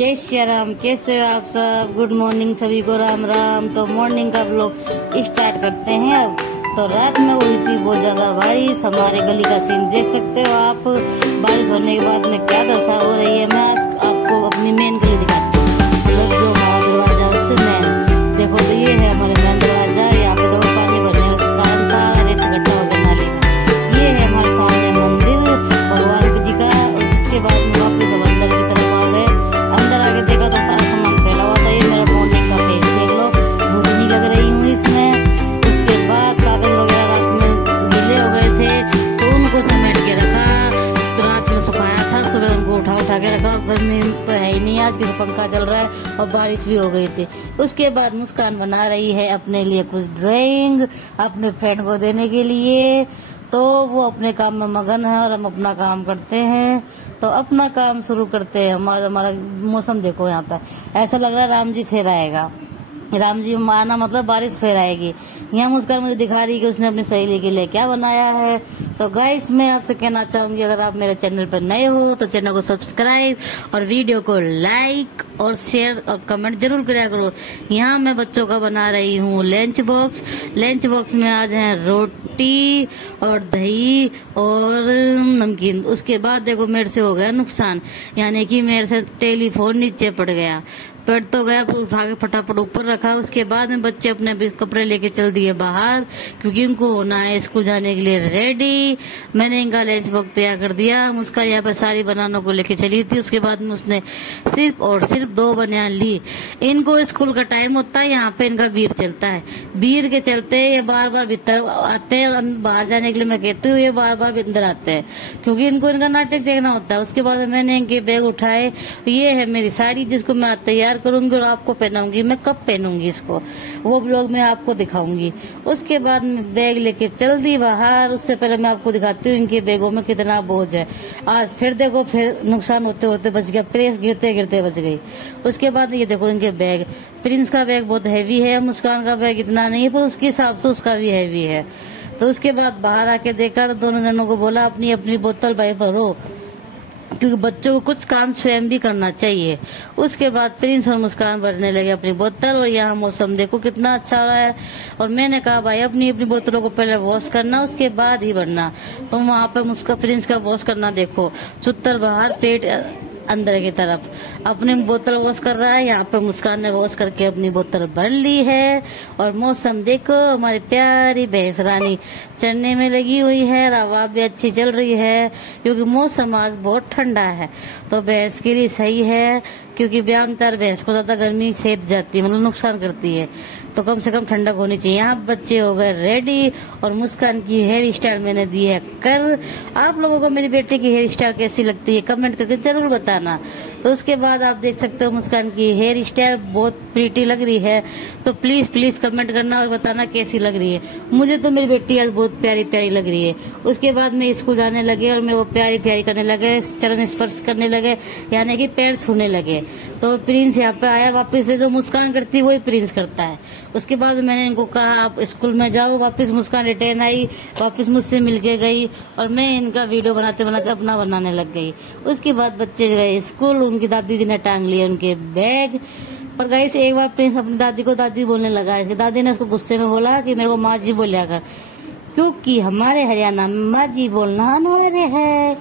जय श्री राम। कैसे हो आप सब? गुड मॉर्निंग सभी को, राम राम। तो मॉर्निंग का व्लॉग स्टार्ट करते हैं अब। तो रात में हुई थी बहुत ज्यादा बारिश। हमारे गली का सीन देख सकते हो आप। बारिश होने के बाद में क्या दशा हो रही है, मैं आज आपको अपनी मेन गली दिखाती हूँ। मतलब जो हमारा दरवाजा उससे मेन देखो, तो ये है हमारे मेन दरवाजा। यहाँ पे देखो पानी भरने के कारण सारा रेत इकट्ठा हो गया नाले में। ये है हमारे सामने मंदिर भगवान जी का। और उसके बाद में वापस हम अंदर की तरफ आ गए। अंदर आके देखा तो सारा सामान फैला हुआ था। ये मेरा मॉर्निंग का फेस देख लो, भूख नहीं लग रही हूँ इसमें। उसके बाद कागज वगैरह रात में गीले हो गए थे तो उनको समेट के रखा। तो रात में सुखाया था, सुबह उनको उठा के रखा। और गर्मी तो है ही नहीं आज, क्योंकि पंखा चल रहा है और बारिश भी हो गई थी। उसके बाद मुस्कान बना रही है अपने लिए कुछ ड्राइंग अपने फ्रेंड को देने के लिए। तो वो अपने काम में मगन है और हम अपना काम करते हैं। तो अपना काम शुरू करते हैं। हमारा मौसम देखो, यहाँ पे ऐसा लग रहा है राम जी फिर आएगा। राम जी आना मतलब बारिश फिर आएगी। यहाँ मुस्कान मुझे दिखा रही है कि उसने अपनी सहेली के लिए क्या बनाया है। तो गाइस मैं आपसे कहना चाहूंगी, अगर आप मेरे चैनल पर नए हो तो चैनल को सब्सक्राइब और वीडियो को लाइक और शेयर और कमेंट जरूर किया करो। यहाँ मैं बच्चों का बना रही हूँ लंच बॉक्स। लंच बॉक्स में आज है रोटी और दही और नमकीन। उसके बाद देखो मेरे से हो गया नुकसान, यानी कि मेरे से टेलीफोन नीचे पड़ गया। पड़ तो गया, उठा के फटाफट ऊपर रखा। उसके बाद में बच्चे अपने कपड़े लेके चल दिए बाहर, क्योंकि उनको होना है स्कूल जाने के लिए रेडी। मैंने इनका लंच बॉक्स तैयार कर दिया। उसका यहाँ पे सारी बनानों को लेके चली थी। उसके बाद में उसने सिर्फ और सिर्फ 2 बनियान ली। इनको स्कूल का टाइम होता है, यहाँ पे इनका बीर चलता है। बीर के चलते ये बार बार भीतर आते हैं और बाहर जाने के लिए मैं कहती हूँ ये बार बार अंदर आते हैं, क्योंकि इनको इनका नाटक देखना होता है। उसके बाद मैंने इनके बैग उठाए। ये है मेरी साड़ी जिसको मैं तैयार करूंगी और आपको पहनाऊंगी। मैं कब पहनूंगी इसको वो ब्लॉग में आपको दिखाऊंगी। उसके बाद मैं बैग लेके चल दी बाहर। उससे पहले मैं आपको दिखाती हूँ इनके बैगों में कितना बोझ है। आज फिर देखो, फिर नुकसान होते होते बच गया। प्रेस गिरते गिरते बच गई। उसके बाद ये देखो इनके बैग। प्रिंस का बैग बहुत हैवी है, मुस्कान का बैग इतना नहीं है, पर उसके हिसाब से उसका भी हैवी है। तो उसके बाद बाहर आके देखा तो दोनों जनों को बोला अपनी अपनी बोतल भाई भरो, क्योंकि बच्चों को कुछ काम स्वयं भी करना चाहिए। उसके बाद प्रिंस और मुस्कान भरने लगे अपनी बोतल। और यहाँ मौसम देखो कितना अच्छा हुआ है। और मैंने कहा भाई अपनी अपनी बोतलों को पहले वॉश करना, उसके बाद ही भरना। तो वहाँ पे प्रिंस का वॉश करना देखो, चुत्तर बाहर पेट अंदर की तरफ अपनी बोतल वॉश कर रहा है। यहाँ पे मुस्कान ने वॉश करके अपनी बोतल भर ली है। और मौसम देखो, हमारी प्यारी भैंस रानी चढ़ने में लगी हुई है। हवा भी अच्छी चल रही है, क्योंकि मौसम आज बहुत ठंडा है। तो भैंस के लिए सही है, क्योंकि व्यायामदार भैंस को ज्यादा गर्मी सेक जाती है, मतलब नुकसान करती है। तो कम से कम ठंडक होनी चाहिए। यहाँ बच्चे हो गए रेडी। और मुस्कान की हेयर स्टाइल मैंने दी है कर। आप लोगों को मेरी बेटी की हेयर स्टाइल कैसी लगती है कमेंट करके जरूर बताना। तो उसके बाद आप देख सकते हो मुस्कान की हेयर स्टाइल बहुत प्रीटी लग रही है। तो प्लीज प्लीज कमेंट करना और बताना कैसी लग रही है। मुझे तो मेरी बेटी आज बहुत प्यारी प्यारी लग रही है। उसके बाद में स्कूल जाने लगे और मेरे को प्यारी प्यारी करने लगे, चरण स्पर्श करने लगे, यानी कि पैर छूने लगे। तो प्रिंस यहाँ पे आया वापस से। जो मुस्कान करती है वही प्रिंस करता है। उसके बाद मैंने इनको कहा आप स्कूल में जाओ। वापस मुस्कान रिटर्न आई, वापस मुझसे मिलके गई और मैं इनका वीडियो बनाते बनाते अपना बनाने लग गई। उसके बाद बच्चे गए स्कूल। उनकी दादी जी ने टांग लिए उनके बैग। पर गाइस एक बार प्रिंस अपनी दादी को दादी बोलने लगा। इसकी दादी ने उसको गुस्से में बोला कि मेरे को माँ जी बोलिया कर, क्योंकि हमारे हरियाणा में माँ जी बोलना अनिवार्य है।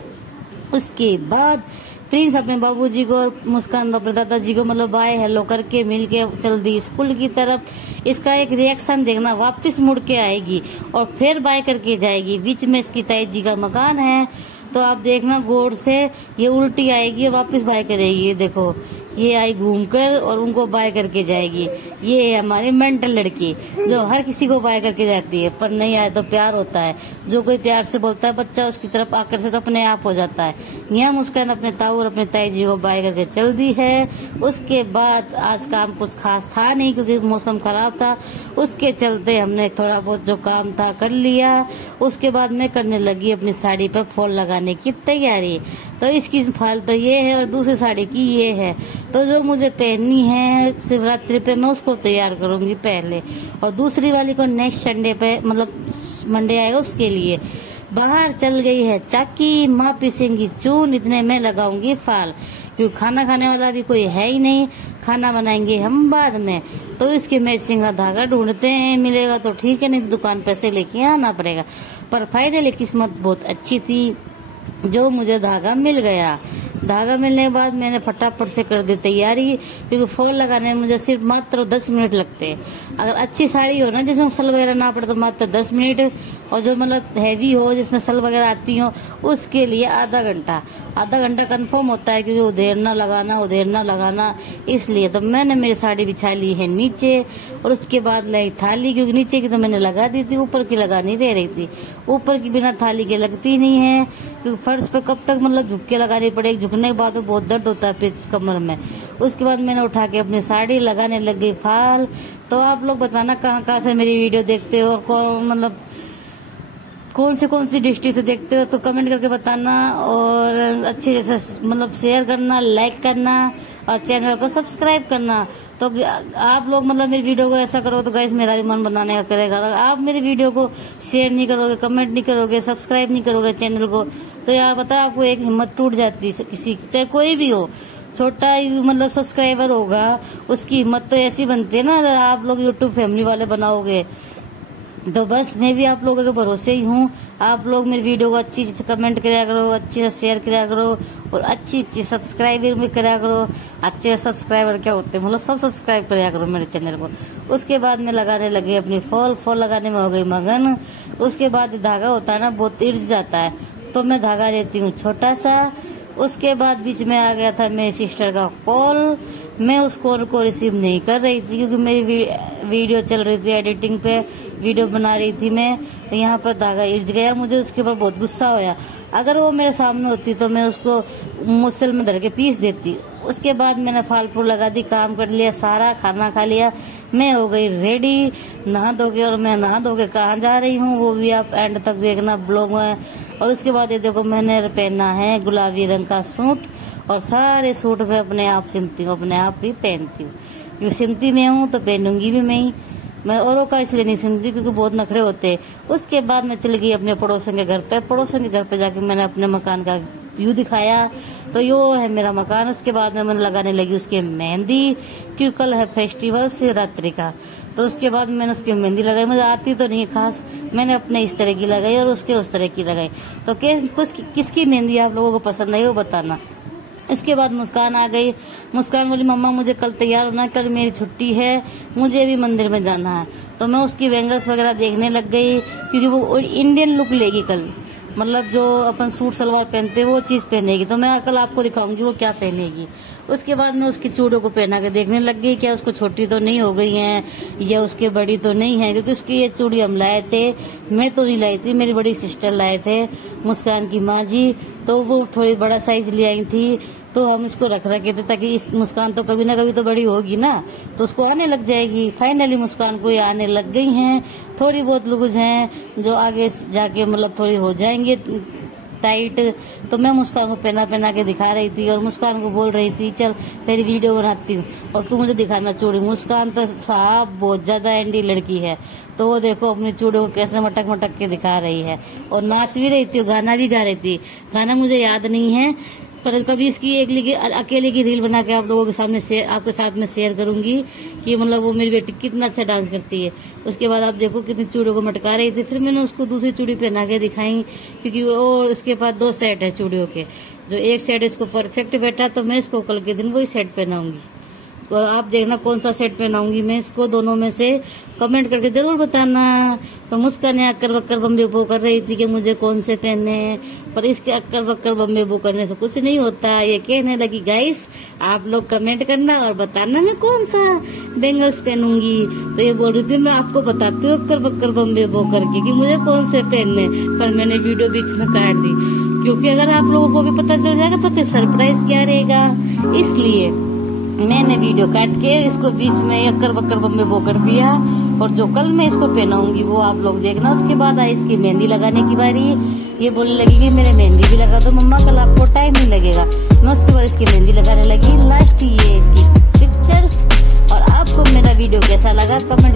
उसके बाद प्रिंस अपने बाबूजी को और मुस्कान अपने दादाजी को मतलब बाय हेलो करके मिल के चल दी स्कूल की तरफ। इसका एक रिएक्शन देखना, वापस मुड़ के आएगी और फिर बाय करके जाएगी। बीच में इसकी ताई जी का मकान है, तो आप देखना गौर से। ये उल्टी आएगी और वापस बाय करेगी। देखो ये आई घूमकर और उनको बाय करके जाएगी। ये है हमारी मेंटल लड़की जो हर किसी को बाय करके जाती है, पर नहीं आए तो प्यार होता है। जो कोई प्यार से बोलता है बच्चा उसकी तरफ आकर्षित अपने आप हो जाता है। यहाँ मुस्कान अपने ताऊ और अपने ताई जी को बाय करके चल दी है। उसके बाद आज काम कुछ खास था नहीं, क्योंकि मौसम खराब था। उसके चलते हमने थोड़ा बहुत जो काम था कर लिया। उसके बाद मैं करने लगी अपनी साड़ी पर फॉल लगाने की तैयारी। तो इसकी फाल तो ये है और दूसरी साड़ी की ये है। तो जो मुझे पहननी है शिवरात्रि पे मैं उसको तैयार करूंगी पहले, और दूसरी वाली को नेक्स्ट संडे पे मतलब मंडे आएगा उसके लिए। बाहर चल गई है चाकी, माँ पीसेंगी चून, इतने में लगाऊंगी फाल, क्योंकि खाना खाने वाला भी कोई है ही नहीं, खाना बनाएंगे हम बाद में। तो इसके मैचिंग का धागा ढूंढते हैं, मिलेगा तो ठीक है, नहीं तो दुकान पे से लेके आना पड़ेगा। पर फाइनली किस्मत बहुत अच्छी थी, जो मुझे धागा मिल गया। धागा मिलने के बाद मैंने फटाफट से कर दी तैयारी, क्योंकि फॉल लगाने में मुझे सिर्फ मात्र 10 मिनट लगते हैं। अगर अच्छी साड़ी हो ना जिसमें सल वगैरह ना पड़े तो मात्र 10 मिनट, और जो मतलब हैवी हो जिसमें सल वगैरह आती हो उसके लिए आधा घंटा कंफर्म होता है, क्योंकि उधेड़ना लगाना इसलिए। तो मैंने मेरी साड़ी बिछा ली है नीचे, और उसके बाद लाई थाली, क्योंकि नीचे की तो मैंने लगा दी थी, ऊपर की लगा नहीं रह रही थी। ऊपर की बिना थाली के लगती नहीं है, क्योंकि फर्श पे कब तक मतलब झुक के लगानी पड़ेगी, झुकने के बाद तो बहुत दर्द होता है फिर कमर में। उसके बाद मैंने उठा के अपनी साड़ी लगाने लग गई फाल। तो आप लोग बताना कहाँ से मेरी वीडियो देखते हो, और मतलब कौन सी डिस्ट्रिक्ट से देखते हो, तो कमेंट करके बताना। और अच्छे जैसे मतलब शेयर करना, लाइक करना, और चैनल को सब्सक्राइब करना। तो आप लोग मतलब मेरी वीडियो को ऐसा करो तो गाइस मेरा भी मन बनाने का करेगा। अगर आप मेरी वीडियो को शेयर नहीं करोगे, कमेंट नहीं करोगे, सब्सक्राइब नहीं करोगे चैनल को, तो यार पता आपको एक हिम्मत टूट जाती है किसी, चाहे कोई भी हो, छोटा मतलब सब्सक्राइबर होगा उसकी हिम्मत तो ऐसी बनती है ना। अगर आप लोग यूट्यूब फैमिली वाले बनाओगे तो बस मैं भी आप लोगों के भरोसे ही हूँ। आप लोग मेरी वीडियो को अच्छी से कमेंट कराया करो, अच्छी से शेयर कराया करो, और अच्छी सब्सक्राइबर भी कराया करो। अच्छे सब्सक्राइबर क्या होते हैं, मतलब सब सब्सक्राइब कराया करो मेरे चैनल को। उसके बाद मैं लगाने लगी अपनी फॉल लगाने में हो गई मगन। उसके बाद धागा होता है ना बहुत इर्ज जाता है, तो मैं धागा लेती हूँ छोटा सा। उसके बाद बीच में आ गया था मेरी सिस्टर का कॉल। मैं उस कॉल को रिसीव नहीं कर रही थी, क्योंकि मेरी वीडियो चल रही थी, एडिटिंग पे वीडियो बना रही थी मैं। तो यहाँ पर धागा इर्ज गया, मुझे उसके ऊपर बहुत गुस्सा होया। अगर वो मेरे सामने होती तो मैं उसको मुसल में धर के पीस देती। उसके बाद मैंने फालतू लगा दी, काम कर लिया सारा, खाना खा लिया, मैं हो गई रेडी नहा धोके। और मैं नहा धोके कहाँ जा रही हूँ वो भी आप एंड तक देखना ब्लॉग में। और उसके बाद ये देखो मैंने पहना है गुलाबी रंग का सूट, और सारे सूट में अपने आप सिमती हूँ, अपने आप भी पहनती हूँ। क्यों सिमती मैं हूँ तो पहनूंगी भी मैं ही, मैं औरों का इसलिए नहीं सिमती क्योंकि बहुत नखरे होते हैं। उसके बाद मैं चली गई अपने पड़ोसन के घर पे। पड़ोसन के घर पे जाके मैंने अपने मकान का व्यू दिखाया, तो यो है मेरा मकान। उसके बाद में मैंने लगाने लगी उसके मेहंदी, क्योंकि कल है फेस्टिवल शिवरात्रि का। तो उसके बाद मैंने उसकी मेहंदी लगाई। मुझे आती तो नहीं खास, मैंने अपने इस तरह की लगाई और उसके उस तरह की लगाई। तो किसकी मेहंदी आप लोगों को पसंद आई वो बताना। इसके बाद मुस्कान आ गई। मुस्कान बोली मम्मा मुझे कल तैयार होना है, कल मेरी छुट्टी है, मुझे भी मंदिर में जाना है। तो मैं उसकी बैंगल्स वगैरह देखने लग गई, क्योंकि वो इंडियन लुक लेगी कल, मतलब जो अपन सूट सलवार पहनते हैं वो चीज पहनेगी। तो मैं कल आपको दिखाऊंगी वो क्या पहनेगी। उसके बाद मैं उसकी चूड़ियों को पहना के देखने लग गई, क्या उसको छोटी तो नहीं हो गई है या उसके बड़ी तो नहीं है, क्योंकि उसकी ये चूड़ी हम लाए थे, मैं तो नहीं लाई थी, मेरी बड़ी सिस्टर लाए थे, मुस्कान की माँ जी। तो वो थोड़ी बड़ा साइज ले आई थी, तो हम इसको रख रखे थे ताकि इस मुस्कान तो कभी ना कभी तो बड़ी होगी ना, तो उसको आने लग जाएगी। फाइनली मुस्कान को ये आने लग गई हैं। थोड़ी बहुत लुज हैं जो आगे जाके मतलब थोड़ी हो जाएंगे टाइट। तो मैं मुस्कान को पहना के दिखा रही थी और मुस्कान को बोल रही थी चल तेरी वीडियो बनाती हूँ और तू मुझे दिखाना चूड़ी। मुस्कान तो साहब बहुत ज्यादा एंडी लड़की है, तो वो देखो अपनी चूड़ी को कैसे मटक मटक के दिखा रही है और नाच भी रही थी, गाना भी गा रही थी। गाना मुझे याद नहीं है, पर कभी इसकी एक अकेले की रील बना के आप लोगों के सामने आपके साथ में शेयर करूंगी कि मतलब वो मेरी बेटी कितना अच्छा डांस करती है। उसके बाद आप देखो कितनी चूड़ियों को मटका रही थी। फिर मैंने उसको दूसरी चूड़ी पहना के दिखाई, क्योंकि वो उसके पास 2 सेट है चूड़ियों के, जो एक सेट इसको परफेक्ट बैठा, तो मैं इसको कल के दिन वही सेट पहनाऊंगी। तो आप देखना कौन सा सेट पहनाऊंगी मैं इसको, दोनों में से कमेंट करके जरूर बताना। तो मुस्कान अक्कर बक्कर बम्बे बो कर रही थी कि मुझे कौन से पहनने हैं, पर इसके अक्कर बक्कर बम्बे बो करने से कुछ नहीं होता। ये कहने लगी गाइस आप लोग कमेंट करना और बताना मैं कौन सा बैंगल्स पहनूंगी। तो ये बोल रही थी मैं आपको बताती हूँ अक्कर बक्कर बम्बे बो करके कि मुझे कौन से पहनने, पर मैंने वीडियो बीच में काट दी, क्योंकि अगर आप लोगों को भी पता चल जाएगा तो फिर सरप्राइज क्या रहेगा। इसलिए मैंने वीडियो काट के इसको बीच में अक्कर बक्कर बम्बे बो कर दिया, और जो कल मैं इसको पहनाऊंगी वो आप लोग देखना। उसके बाद आई इसकी मेहंदी लगाने की बारी। ये बोलने लगी कि मेरे मेहंदी भी लगा दो मम्मा, कल आपको टाइम नहीं लगेगा। मैं उसके बाद इसकी मेहंदी लगाने लगी। लास्ट ये इसकी पिक्चर्स। और आपको मेरा वीडियो कैसा लगा कमेंट